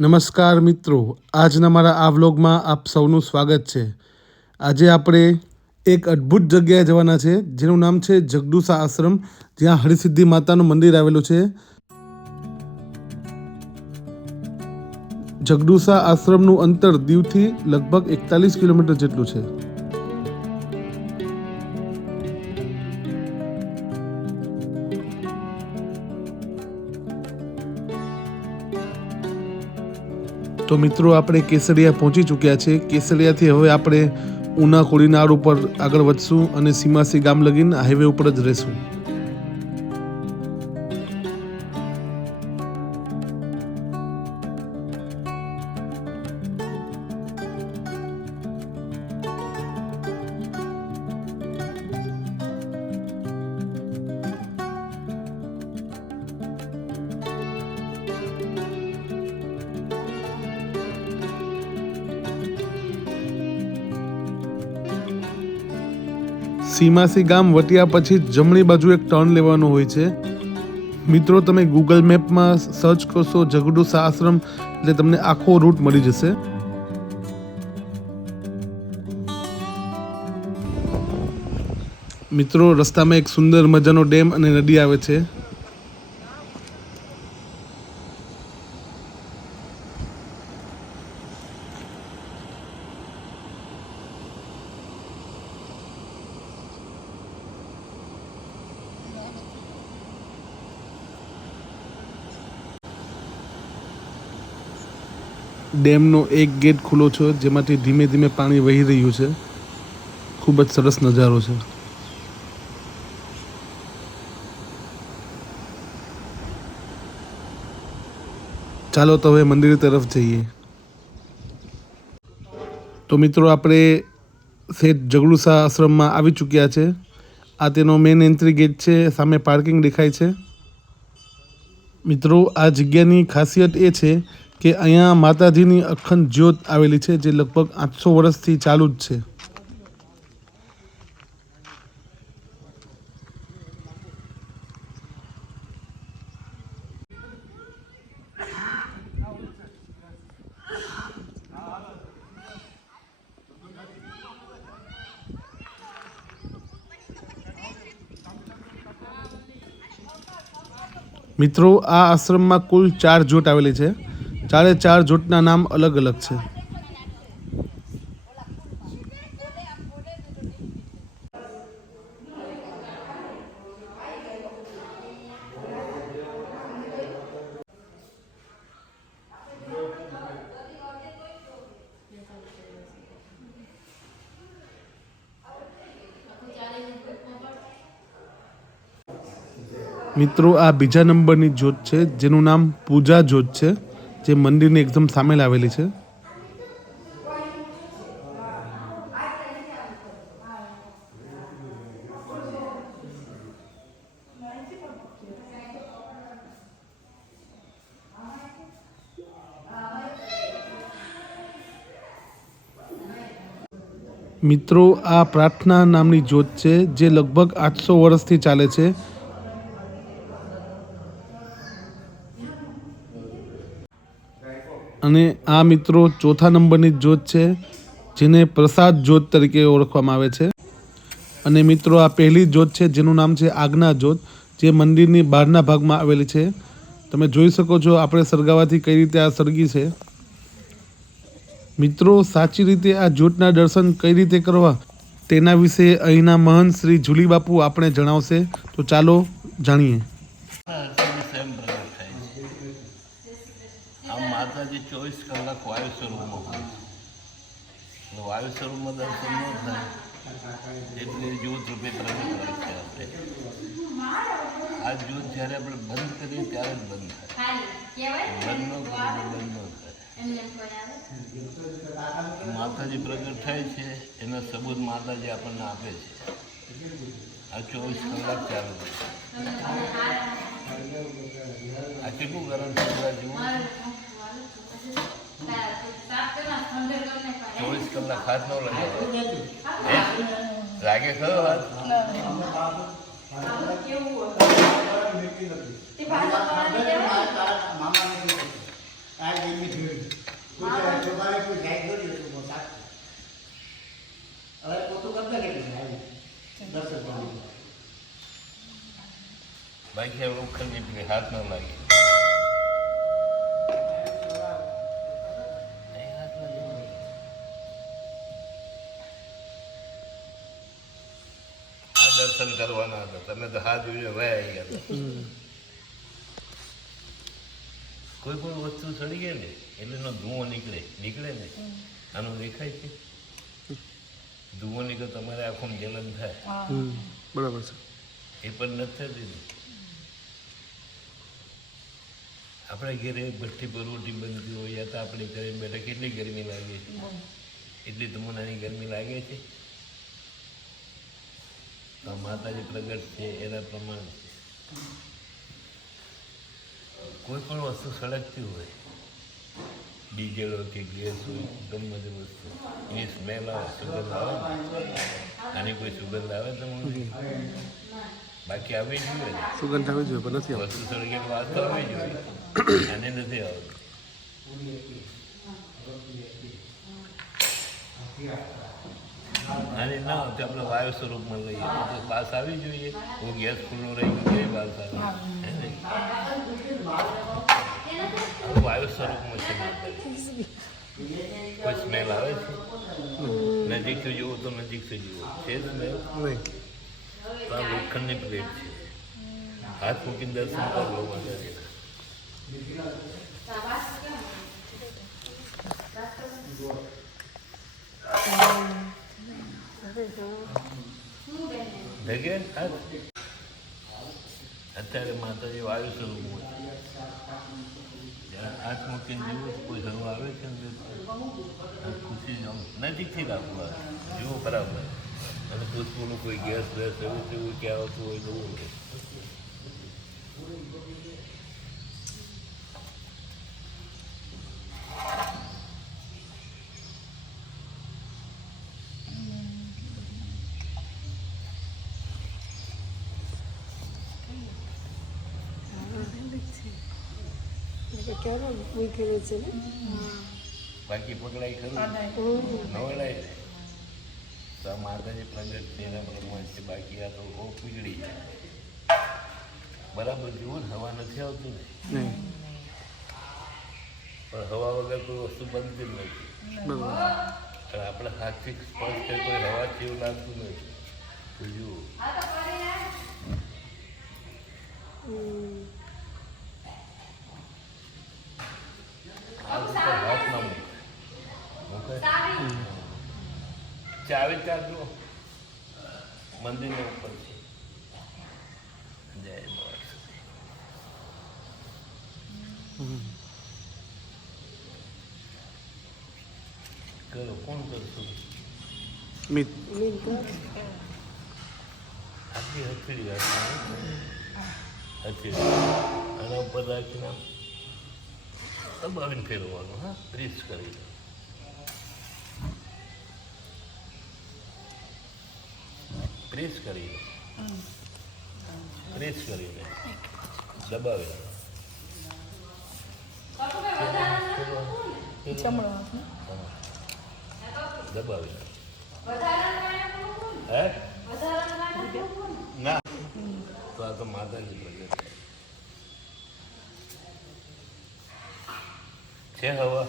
નમસ્કાર મિત્રો. આજના મારા આ વ્લોગમાં આપ સૌનું સ્વાગત છે. આજે આપણે એક અદ્ભુત જગ્યાએ જવાના છે, જેનું નામ છે જગડુસા આશ્રમ, જ્યાં હરિસિદ્ધિ માતાનું મંદિર આવેલું છે. જગડુસા આશ્રમનું અંતર દીવથી લગભગ એકતાલીસ કિલોમીટર જેટલું છે. તો મિત્રો, આપણે કેસરિયા પહોંચી ચૂક્યા છે. કેસરિયાથી હવે આપણે ઉના કોળીનાર ઉપર આગળ વધશું અને સીમાસી ગામ લગીન હાઈવે ઉપર જ રહેશું. સીમાસી ગામ વટ્યા પછી જમણી બાજુ એક ટર્ન લેવાનું હોય છે. મિત્રો, તમે ગૂગલ મેપમાં સર્ચ કરશો ઝઘડુ આશ્રમ એટલે તમને આખો રૂટ મળી જશે. મિત્રો, રસ્તામાં એક સુંદર મજાનો ડેમ અને નદી આવે છે. ડેમનો એક ગેટ ખુલ્લો છે, જેમાંથી ધીમે ધીમે પાણી વહી રહ્યું છે. ખૂબ જ સરસ નજારો છે. ચાલો તો હવે મંદિર તરફ જઈએ. તો મિત્રો, આપણે શેઠ જગડુસા આશ્રમમાં આવી ચૂક્યા છે. આ તેનો મેન એન્ટ્રી ગેટ છે, સામે પાર્કિંગ દેખાય છે. મિત્રો, આ જગ્યાની ખાસિયત એ છે કે અહીંયા માતાજીની અખંડ જ્યોત આવેલી છે, જે લગભગ આઠસો વર્ષથી ચાલુ જ છે. મિત્રો, આ આશ્રમમાં કુલ ચાર જોટ આવેલી છે. ચારે ચાર જોટના નામ અલગ અલગ છે. મિત્રો, આ બીજા નંબરની જોત છે, જેનું નામ પૂજા જોત છે. જે મંદિરની એકદમ સામે લાવેલી છે. મિત્રો, આ પ્રાર્થના નામની જ્યોત છે, જે લગભગ આઠસો વર્ષથી ચાલે છે. અને આ મિત્રો ચોથા નંબરની જ્યોત છે, જેને પ્રસાદ જ્યોત તરીકે ઓળખવામાં આવે છે. અને મિત્રો, આ પહેલી જ્યોત છે, જેનું નામ છે આજ્ઞા જ્યોત, જે મંદિરની બહારના ભાગમાં આવેલી છે. તમે જોઈ શકો છો, આપણે સળગાવાથી કઈ રીતે આ સળગી છે. મિત્રો, સાચી રીતે આ જ્યોતના દર્શન કઈ રીતે કરવા? તેના વિશે અહીંના મહંત શ્રી જુલીબાપુ આપણે જણાવશે. તો ચાલો જાણીએ માતાજી સ્વયં પ્રગટ થાય છે આમ માતાજી ચોવીસ કલાક વાયુ સ્વરૂપમાં વાયુ સ્વરૂપમાં દર્શન ન થાય, એટલે જ્યોત રૂપે પ્રગટ હોય છે આપણે. આ જ્યોત જ્યારે આપણે બંધ કરીએ ત્યારે જ બંધ થાય. બંધ ન કરીએ બંધ ન થાય. માતાજી પ્રગટ થાય છે, એના સબૂત માતાજી આપણને આપે છે. આ ચોવીસ કલાક ચાલુ છે આ કેટલું ગરમ છે જુઓ ચોવીસ ખાસ ન લગાવો લાગે ખરો વાત? હવે પોતું કરતા કેટલું હવે ઉખડની હાથ ન લાગે. દર્શન કરવાના હતા. તમે તો હાથ જોઈને વયા ગયા. કોઈ કોઈ વસ્તુ સડી ગઈ ને એટલે એનો ધુઓ નીકળે નીકળે ને આનું દેખાય છે? ધુઓ નીકળે તમારે આખું જલન થાય. બરાબર છે. એ પણ નથી થતી આપણે ઘરે ભઠ્ઠી પર બનતી હોય યા તો આપણે ઘરે બેઠા કેટલી ગરમી લાગે છે? એટલી તમને આની ગરમી લાગે છે. માતાજી પ્રગટ છે એના પ્રમાણે. કોઈ પણ વસ્તુ સળગતી હોય ડીઝલ હોય કે ગેસ હોય ગમે તે વસ્તુ એની સ્મેલ આવે સુગંધ આવે આની કોઈ સુગંધ આવે તમને? બાકી આવી જોઈએ સુગંધ આવી જોઈએ પણ નથી વસ્તુ સળગે વાત તો આવી જોઈએ આને નથી આવતું. આને ના હોય તો આપણે વાયુ સ્વરૂપમાં લઈએ. તો પાસ આવી જોઈએ. હું ગેસ ખુલ્લો રહી ગયો એ પાસ આવે હે વાયુ સ્વરૂપમાં છે. કોઈ સ્મેલ આવે છે? નજીકથી જુઓ તો નજીકથી જુઓ. છે સ્મેલ? તો આ લોખંડની પ્લેટ છે. હાથ મૂકીને દર્શન કરો Thank જગે હાથ અત્યારે માતાજી વાયુ સ્વરૂપમાં છે જ્યારે હાથ મૂકીને તો કોઈ હવા આવે છે ને ખુશી આમ નજીકથી રાખવા જુઓ બરાબર અને ખુશ્બુનું કોઈ ગેસ વેસ એવું તેવું કે આવતું હોય તો હોય. કેવો મૂકેલું છે ને? બાકી પગલાય ખરું. નવડાય ને તો આ માતાજી પ્રગટ છે એના પ્રમાણે છે બાકી આ તો બહુ પીગળી જાય. બરાબર જુઓ ને હવા નથી આવતી ને. નહીં. પણ હવા વગર કોઈ વસ્તુ બનતી જ નથી. પણ આપણે હાથથી સ્પર્શ કરી કોઈ હવાથી એવું લાગતું નથી. તો જુઓ હમ. આ ઉપર હાથ ના મૂકે મૂકે ચાવી કાઢો મંદિરના ઉપર છે. જય. કરો કોણ કરશું આટલી હથેળી હથેળી. આના ઉપર રાખીને દબાવીને ફેરવવાનું હા? પ્રેસ કરી પ્રેસ કરી પ્રેસ કરીને દબાવી. દબાવી. હે? ના. તો આ તો માતાજી પ્રગટ. છે હવા?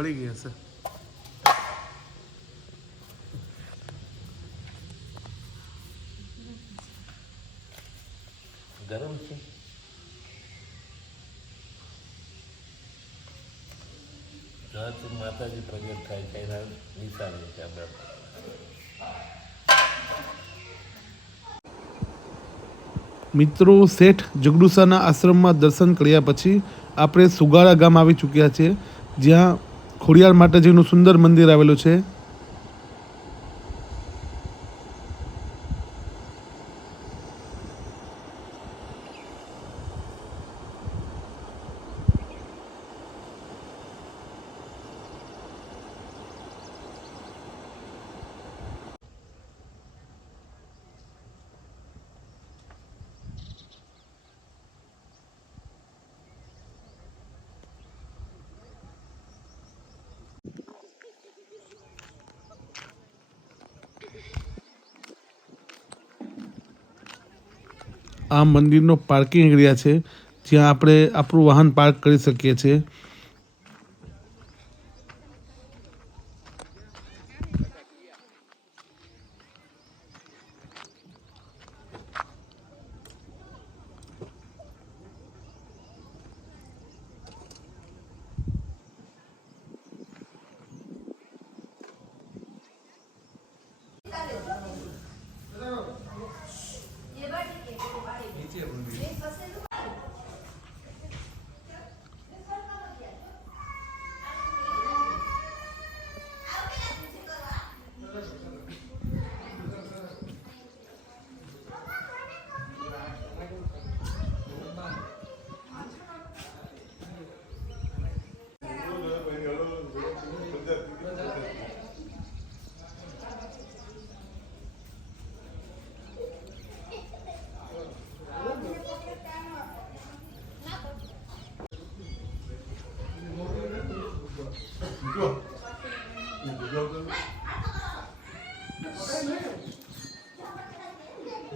બળી ગઈ હશે ગરમ છે? રાત માતાજી પ્રગટ થાય છે એના નિશાની છે આપણે. મિત્રો શેઠ જગડુસાના આશ્રમમાં દર્શન કર્યા પછી આપણે સુગાળા ગામ આવી ચૂક્યા છીએ જ્યાં ખોડિયાર માતાજીનું સુંદર મંદિર આવેલું છે. આ મંદિરનો પાર્કિંગ એરિયા છે જ્યાં આપણે આપણું વાહન પાર્ક કરી શકીએ છીએ.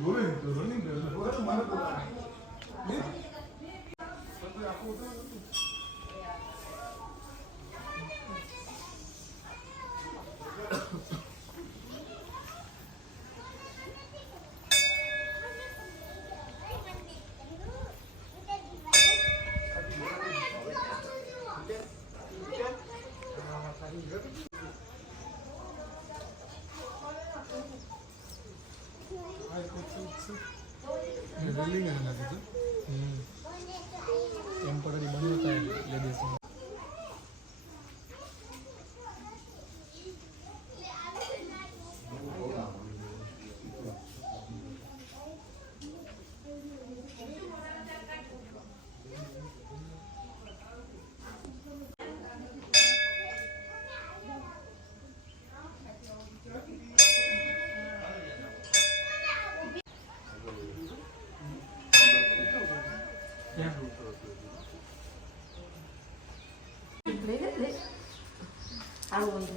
મમરા છે મમરા નાખ ત્યાં જ આવો બન્યું થોડા નાખો આવી.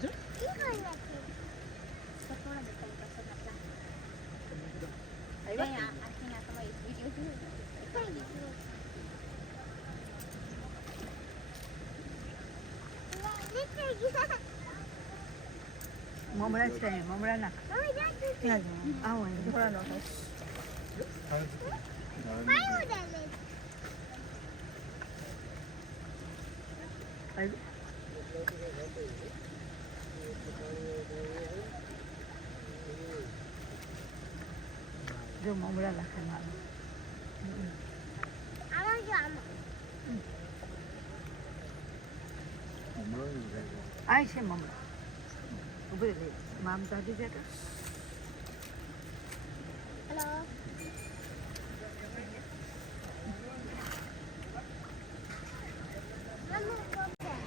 જો મમરા નાખે મારું આ છે મમરા છે મમરા ના. બેટા જતી મગર આરું વાંધો નીચે હા હા ભરી પાછી અહીંયા દેખાડી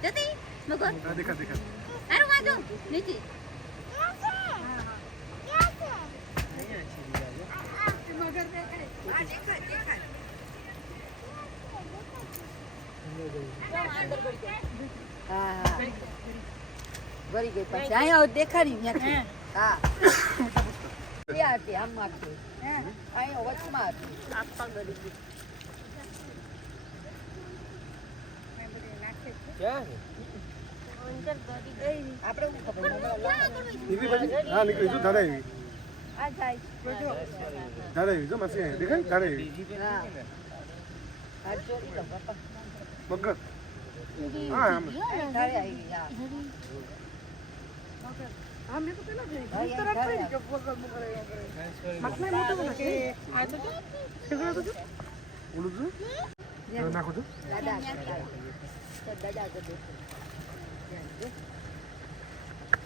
ત્યાંથી હા ત્યાં હતી આમાં હતી અહીંયા વચમાં હતી આપવા ગળી ગઈ આપણે શું ખબર મમરા લાવો. હા. નીકળી જો ધારે આવી આ જાય જો ધારે આવી જો માસી અહીં દેખાય ધારે આવી હા. આ ચોરી લો બાપા મગર હા. આમ ધારે આવી ગઈ હા નાખું છું.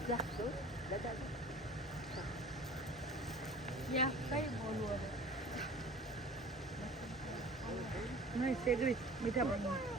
જ્યાં જો. દાદા આગળ. નહીં શેગડી મીઠા પાણી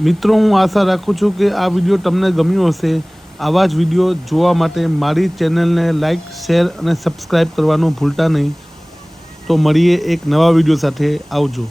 મિત્રો, હું આશા રાખું છું કે આ વીડિયો તમને ગમ્યો હશે. આવા જ વીડિયો જોવા માટે મારી ચેનલને લાઇક શેર અને સબસ્ક્રાઈબ કરવાનું ભૂલતા નહીં. તો મળીએ એક નવા વીડિયો સાથે. આવજો.